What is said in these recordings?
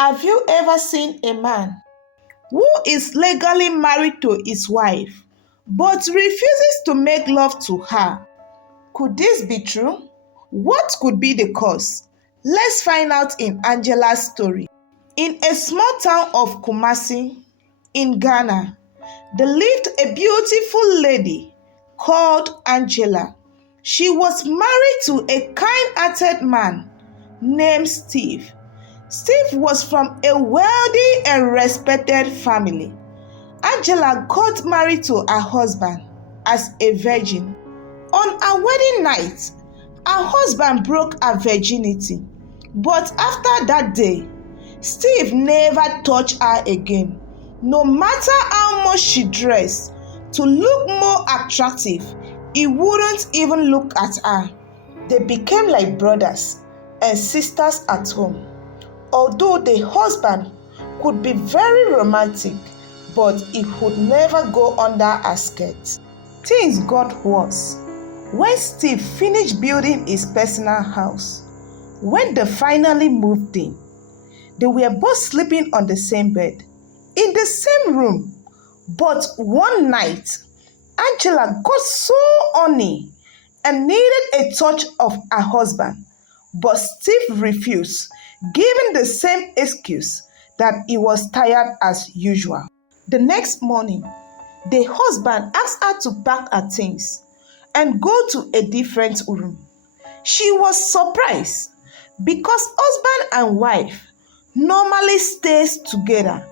Have you ever seen a man who is legally married to his wife but refuses to make love to her? Could this be true? What could be the cause? Let's find out in Angela's story. In a small town of Kumasi in Ghana, there lived a beautiful lady called Angela. She was married to a kind-hearted man named Steve. Steve was from a wealthy and respected family. Angela got married to her husband as a virgin. On her wedding night, her husband broke her virginity. But after that day, Steve never touched her again. No matter how much she dressed to look more attractive, he wouldn't even look at her. They became like brothers and sisters at home. Although the husband could be very romantic, but he could never go under her skirt. Things got worse when Steve finished building his personal house. When they finally moved in, they were both sleeping on the same bed, in the same room. But one night, Angela got so horny and needed a touch of her husband. But Steve refused, giving the same excuse that he was tired as usual. The next morning, the husband asked her to pack her things and go to a different room. She was surprised because husband and wife normally stays together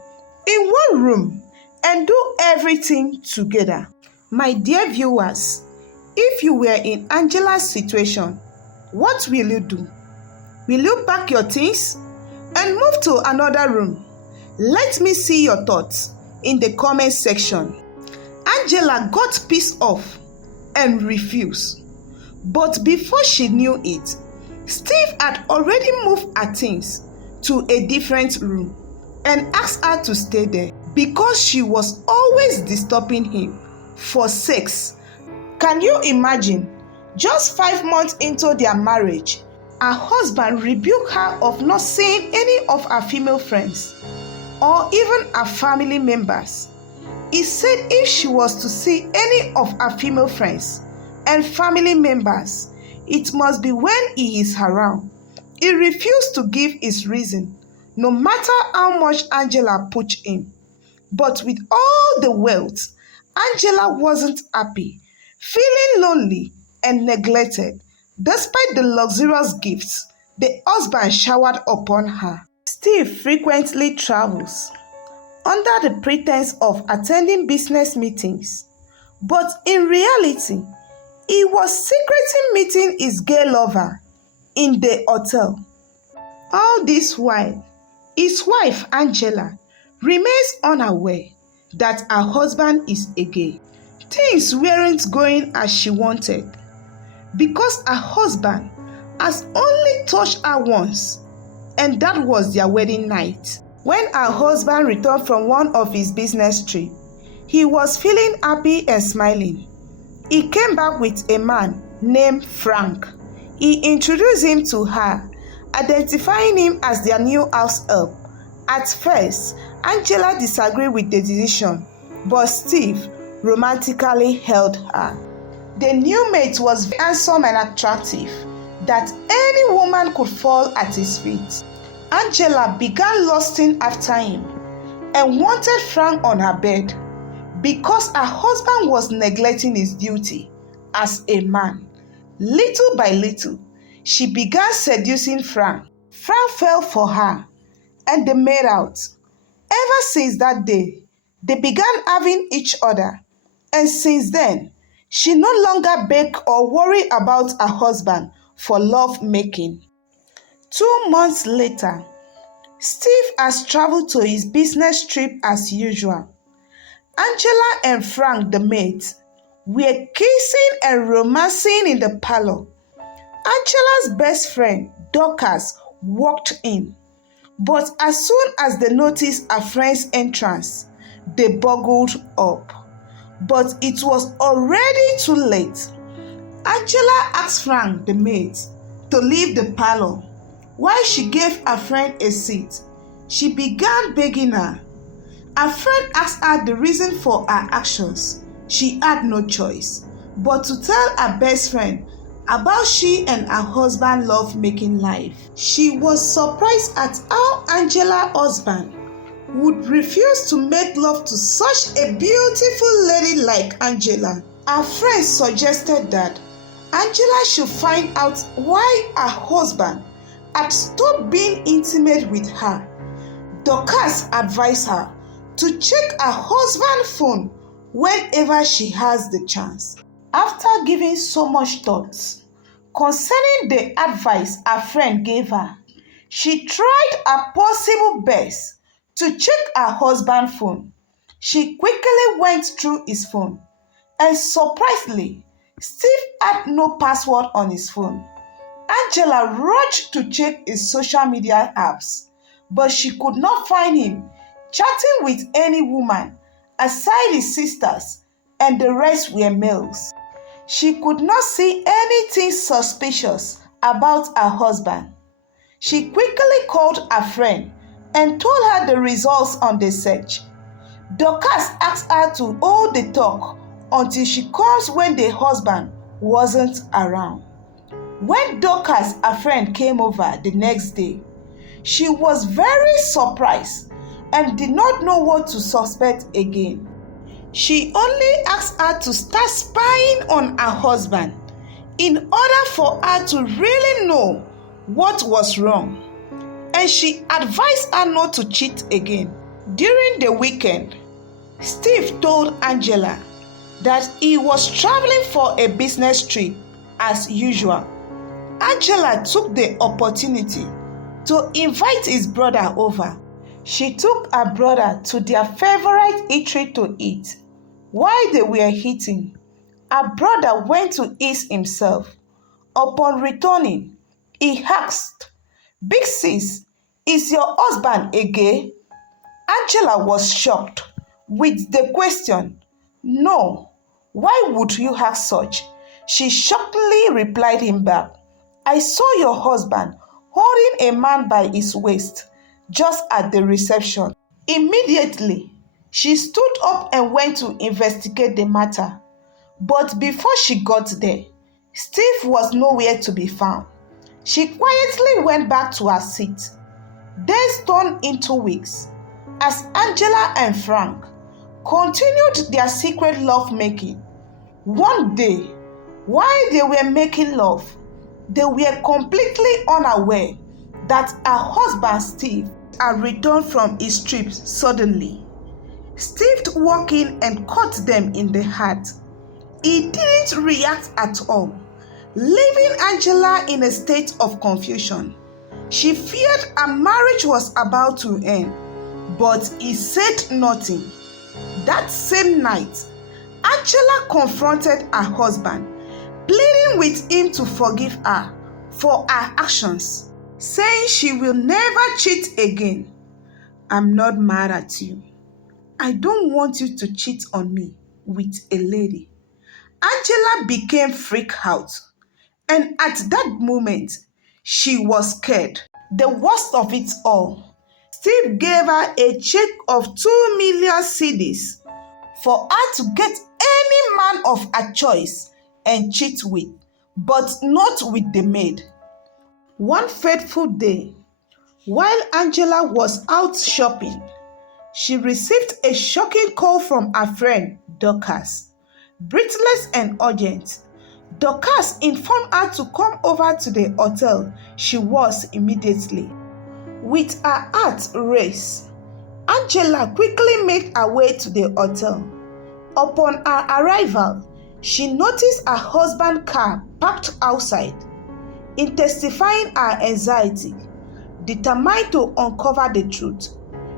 in one room and do everything together. My dear viewers, if you were in Angela's situation, what will you do? Will you pack your things and move to another room? Let me see your thoughts in the comment section. Angela got pissed off and refused. But before she knew it, Steve had already moved her things to a different room and asked her to stay there because she was always disturbing him for sex. Can you imagine? Just 5 months into their marriage, her husband rebuked her of not seeing any of her female friends or even her family members. He said if she was to see any of her female friends and family members, it must be when he is around. He refused to give his reason, no matter how much Angela pushed him. But with all the wealth, Angela wasn't happy, feeling lonely and neglected. Despite the luxurious gifts the husband showered upon her. Steve frequently travels under the pretense of attending business meetings, but in reality, he was secretly meeting his gay lover in the hotel. All this while, his wife Angela remains unaware that her husband is a gay. Things weren't going as she wanted because her husband has only touched her once, and that was their wedding night. When her husband returned from one of his business trips, he was feeling happy and smiling. He came back with a man named Frank. He introduced him to her, identifying him as their new house help. At first, Angela disagreed with the decision, but Steve romantically held her. The new mate was handsome and attractive, that any woman could fall at his feet. Angela began lusting after him and wanted Frank on her bed because her husband was neglecting his duty as a man. Little by little, she began seducing Frank. Frank fell for her and they made out. Ever since that day, they began having each other, and since then, she no longer begged or worried about her husband for love making. 2 months later, Steve has traveled to his business trip as usual. Angela and Frank, the mate, were kissing and romancing in the parlor. Angela's best friend, Dorcas, walked in. But as soon as they noticed her friend's entrance, they boggled up. But it was already too late. Angela asked Frank, the maid, to leave the parlor while she gave her friend a seat. She began begging her. Her friend asked her the reason for her actions. She had no choice but to tell her best friend about she and her husband love making life. She was surprised at how Angela's husband would refuse to make love to such a beautiful lady like Angela. Her friend suggested that Angela should find out why her husband had stopped being intimate with her. Dorcas advised her to check her husband's phone whenever she has the chance. After giving so much thought concerning the advice her friend gave her, she tried her possible best to check her husband's phone. She quickly went through his phone, and surprisingly, Steve had no password on his phone. Angela rushed to check his social media apps, but she could not find him chatting with any woman aside his sisters, and the rest were males. She could not see anything suspicious about her husband. She quickly called her friend and told her the results on the search. Dorcas asked her to hold the talk until she comes when the husband wasn't around. When Dorcas, her friend, came over the next day, she was very surprised and did not know what to suspect again. She only asked her to start spying on her husband in order for her to really know what was wrong, and she advised her not to cheat again. During the weekend, Steve told Angela that he was traveling for a business trip as usual. Angela took the opportunity to invite his brother over. She took her brother to their favorite eatery to eat. While they were eating, her brother went to ease himself. Upon returning, he asked, "Big sis, is your husband a gay?" Angela was shocked with the question. "No, why would you ask such?" She shockingly replied him back, "I saw your husband holding a man by his waist just at the reception." Immediately, she stood up and went to investigate the matter. But before she got there, Steve was nowhere to be found. She quietly went back to her seat. Days turned into weeks as Angela and Frank continued their secret lovemaking. One day, while they were making love, they were completely unaware that her husband Steve had returned from his trip suddenly. Steve walked in and caught them in the act. He didn't react at all, leaving Angela in a state of confusion. She feared her marriage was about to end, but he said nothing. That same night, Angela confronted her husband, pleading with him to forgive her for her actions, saying she will never cheat again. "I'm not mad at you. I don't want you to cheat on me with a lady." Angela became freaked out, and at that moment, she was scared. The worst of it all, Steve gave her a check of 2 million cedis for her to get any man of her choice and cheat with, but not with the maid. One fateful day, while Angela was out shopping, she received a shocking call from her friend Dorcas. Breathless and urgent, Dorcas informed her to come over to the hotel she was immediately. With her heart raced, Angela quickly made her way to the hotel. Upon her arrival, she noticed her husband's car parked outside. Intensifying her anxiety, determined to uncover the truth,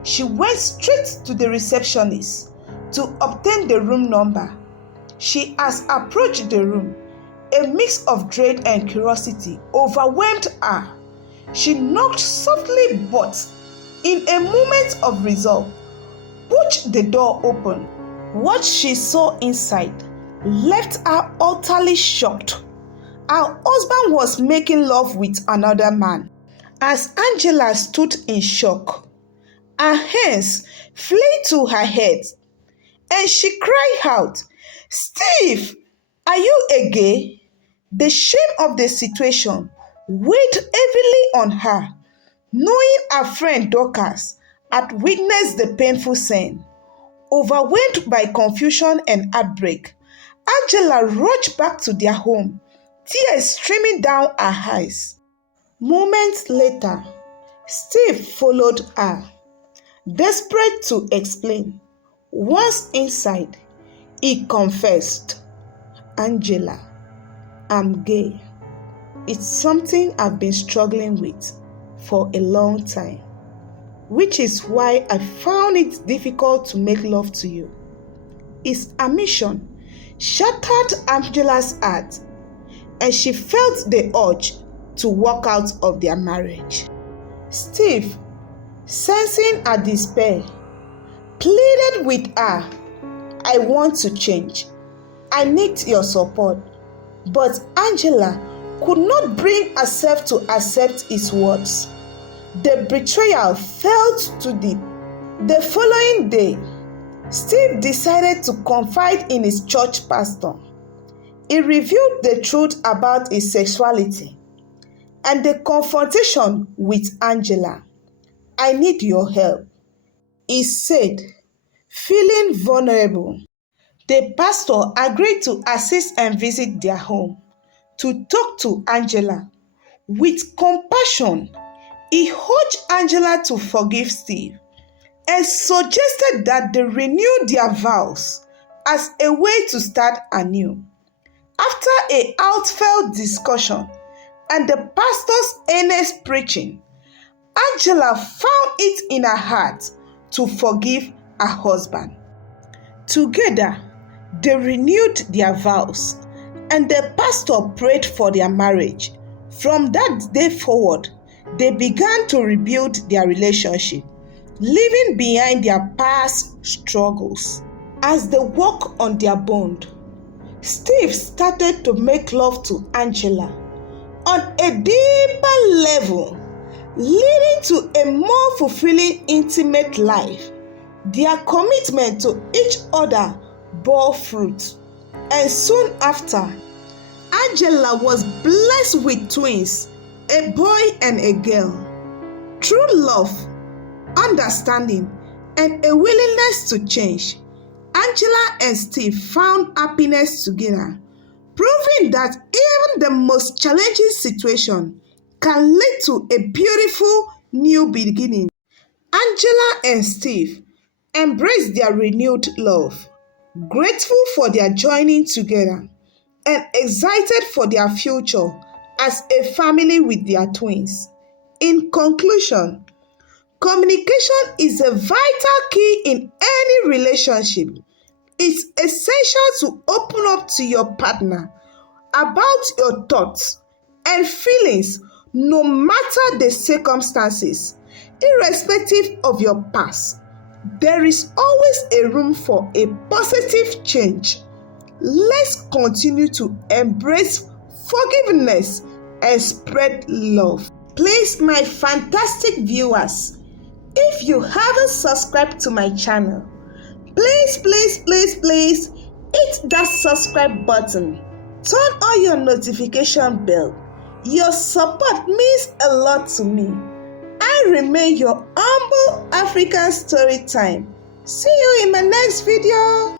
she went straight to the receptionist to obtain the room number. She has approached the room. A mix of dread and curiosity overwhelmed her. She knocked softly, but in a moment of resolve, pushed the door open. What she saw inside left her utterly shocked. Her husband was making love with another man. As Angela stood in shock, Her hands flew to her head, and she cried out, "Steve, are you a gay?" The shame of the situation weighed heavily on her, knowing her friend Dorcas had witnessed the painful scene. Overwhelmed by confusion and heartbreak, Angela rushed back to their home, tears streaming down her eyes. Moments later, Steve followed her, desperate to explain. Once inside, he confessed, "Angela, I'm gay. It's something I've been struggling with for a long time, which is why I found it difficult to make love to you." His admission shattered Angela's heart, and she felt the urge to walk out of their marriage. Steve, sensing her despair, pleaded with her, "I want to change. I need your support." But Angela could not bring herself to accept his words. The betrayal felt too deep. The following day, Steve decided to confide in his church pastor. He revealed the truth about his sexuality and the confrontation with Angela. "I need your help," he said, feeling vulnerable. The pastor agreed to assist and visit their home to talk to Angela. With compassion, he urged Angela to forgive Steve and suggested that they renew their vows as a way to start anew. After a heartfelt discussion and the pastor's earnest preaching, Angela found it in her heart to forgive her husband. Together, they renewed their vows, and the pastor prayed for their marriage. From that day forward, they began to rebuild their relationship, leaving behind their past struggles. As they worked on their bond, Steve started to make love to Angela on a deeper level, leading to a more fulfilling, intimate life. Their commitment to each other bore fruit, and soon after, Angela was blessed with twins, a boy and a girl. Through love, understanding, and a willingness to change, Angela and Steve found happiness together, proving that even the most challenging situation can lead to a beautiful new beginning. Angela and Steve embraced their renewed love, grateful for their joining together, and excited for their future as a family with their twins. In conclusion, communication is a vital key in any relationship. It's essential to open up to your partner about your thoughts and feelings, no matter the circumstances, irrespective of your past. There is always a room for a positive change. Let's continue to embrace forgiveness and spread love. Please, my fantastic viewers, if you haven't subscribed to my channel, please hit that subscribe button. Turn on your notification bell. Your support means a lot to me. I remain your humble African story time. See you in my next video.